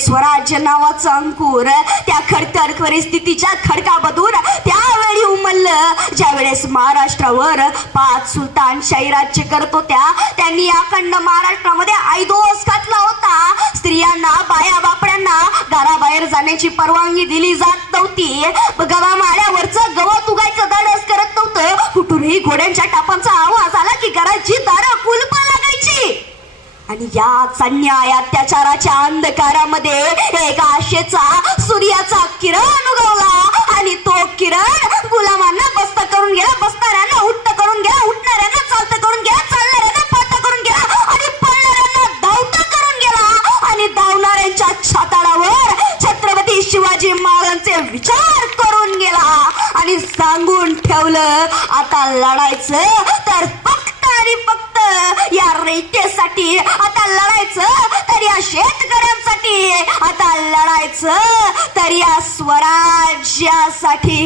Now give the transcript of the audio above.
स्वराज्य नावाचा अंकुर त्या खडतर परिस्थितीच्या खडकामधून त्यावेळी उमललं ज्या वेळेस महाराष्ट्रावर 5 सुलतानशाही राज्य करत होत्या. त्यांनी अखंड महाराष्ट्रामध्ये आयदोस घातला होता. स्त्रियांना बाया बापड्यांना घराबाहेर जाण्याची परवानगी दिली जात नव्हती. गव्हामाळ्यावरचं गवत उगायचं धाडस करत नव्हतं. कुठूनही घोड्यांच्या टापांचा आवाज आला की घराची दारं कुलप लागायची. आणि याच अन्याय अत्याचाराच्या अंधकारामध्ये एक आशेचा सूर्याचा किरण उगवला. आणि तो किरण गुलामांना बस्त करून गेला, बसणाऱ्यांना उठ्ठ करून गेला, उठणाऱ्यांना चालत करून गेला, चालणाऱ्यांना पळत करून गेला आणि पळणाऱ्यांना धावत करून गेला. आणि धावणाऱ्यांच्या छाताडावर छत्रपती शिवाजी महाराजांचे विचार करून गेला. आणि सांगून ठेवलं, आता लढायचं तर फक्त आणि फक्त या रयतेसाठी, आता लढायचं तर या शेतकऱ्यांसाठी, आता लढायचं तर या स्वराज्यासाठी.